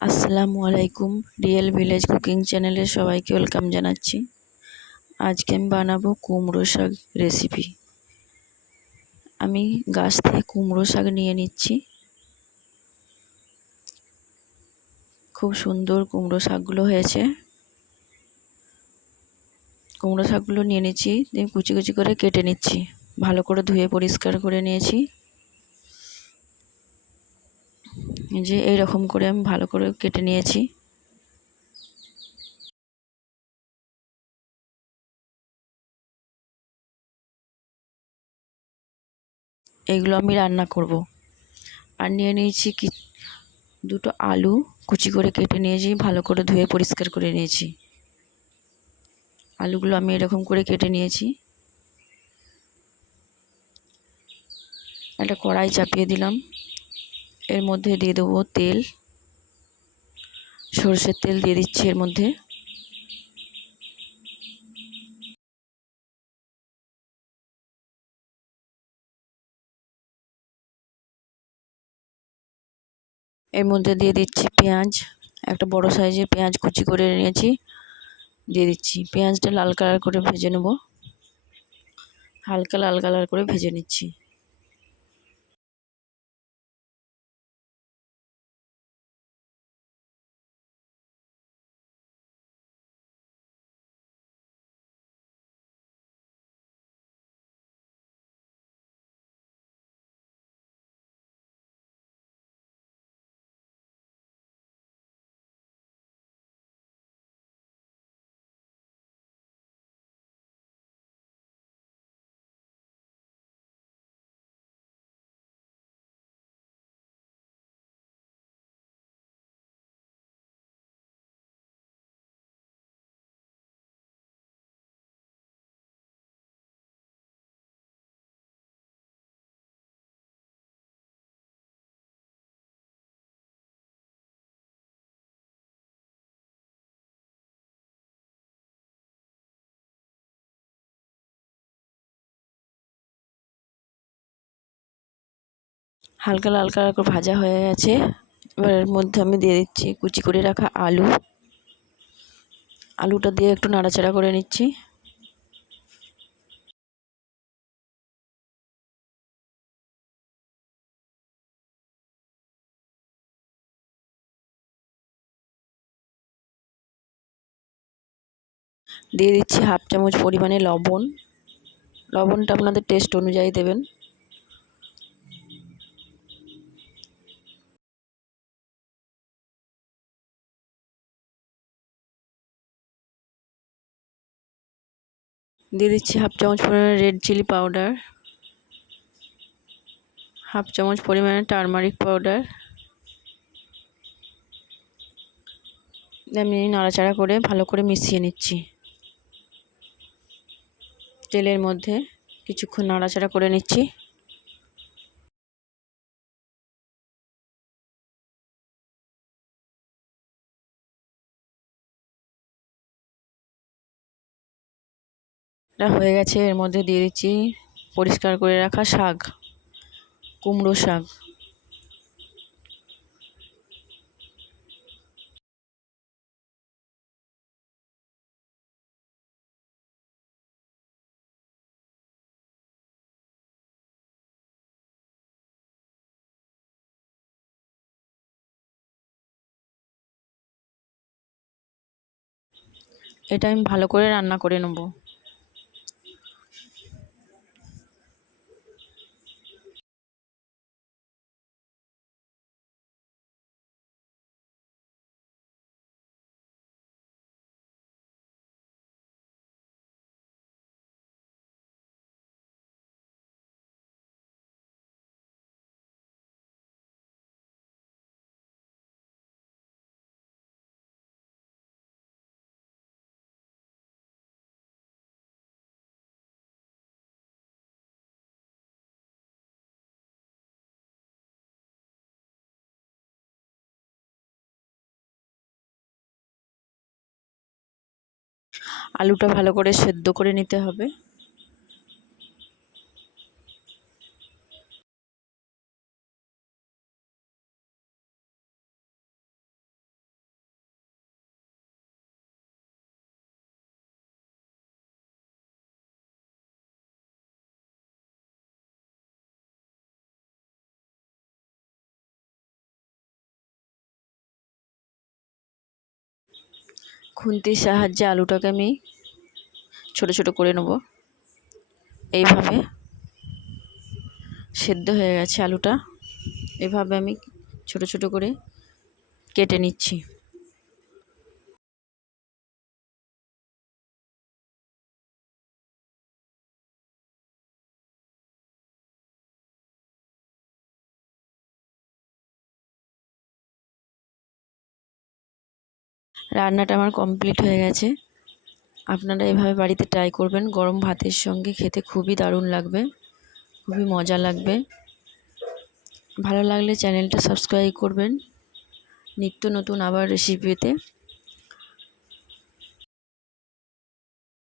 আসসালামু আলাইকুম real village cooking চ্যানেলে সবাইকে ওয়েলকাম জানাচ্ছি। আজকে আমি বানাবো কুমড়ো শাক রেসিপি আমি গাছ থেকে কুমড়ো শাক নিয়ে নিচ্ছি। খুব সুন্দর কুমড়ো শাকগুলো হয়েছে। কুমড়ো শাকগুলো নিয়ে নিচ্ছি কুচি কুচি করে কেটে নিচ্ছি। ভালো করে ধুয়ে পরিষ্কার করে নিয়েছি। যে এইরকম করে আমি ভালো করে কেটে নিয়েছি। এগুলো আমি রান্না করব। আর নিয়ে নিয়েছি কি, দুটো আলু কুচি করে কেটে নিয়েছি, ভালো করে ধুয়ে পরিষ্কার করে নিয়েছি। আলুগুলো আমি এরকম করে কেটে নিয়েছি। একটা কড়াই চাপিয়ে দিলাম। এর মধ্যে দিয়ে দেবো তেল। সরষের তেল দিয়ে দিচ্ছি এর মধ্যে। এর মধ্যে দিয়ে দিচ্ছি পেঁয়াজ। একটা বড় সাইজের পেঁয়াজ কুচি করে নিয়েছি। দিয়ে দিচ্ছি। পেঁয়াজটা লাল কালার করে ভেজে নেব। হালকা লাল কালার করে ভেজে নিচ্ছি। হালকা লাল কালার করে ভাজা হয়ে গেছে। এবার এর মধ্যে আমি দিয়ে দিচ্ছি কুচি করে রাখা আলু। আলুটা দিয়ে একটু নাড়াচাড়া করে নিচ্ছি। দিয়ে দিচ্ছি হাফ চামচ পরিমাণে লবণ। লবণটা আপনাদের টেস্ট অনুযায়ী দেবেন। দিয়ে দিচ্ছি হাফ চামচ পরিমাণে রেড চিলি পাউডার হাফ চামচ পরিমাণে টারমারিক পাউডার আমি নাড়াচাড়া করে ভালো করে মিশিয়ে নিচ্ছি। তেলের মধ্যে কিছুক্ষণ নাড়াচাড়া করে নিচ্ছি। এটা হয়ে গেছে, এর মধ্যে দিয়ে দিচ্ছি পরিষ্কার করে রাখা শাক, কুমড়ো শাক। এটা আমি ভালো করে রান্না করে নেব। আলুটা ভালো করে সেদ্ধ করে নিতে হবে। খুন্তির সাহায্যে আলুটাকে আমি ছোট ছোট করে নেব। এইভাবে সেদ্ধ হয়ে গেছে আলুটা। এভাবে আমি ছোট ছোট করে কেটে নিচ্ছি। রান্নাটা আমার কমপ্লিট হয়ে গেছে। আপনারা এভাবে বাড়িতে ট্রাই করবেন। গরম ভাতের সঙ্গে খেতে খুবই দারুণ লাগবে। খুবই মজা লাগবে। ভালো লাগলে চ্যানেলটা সাবস্ক্রাইব করবেন। নিত্য নতুন আবার রেসিপি পেতে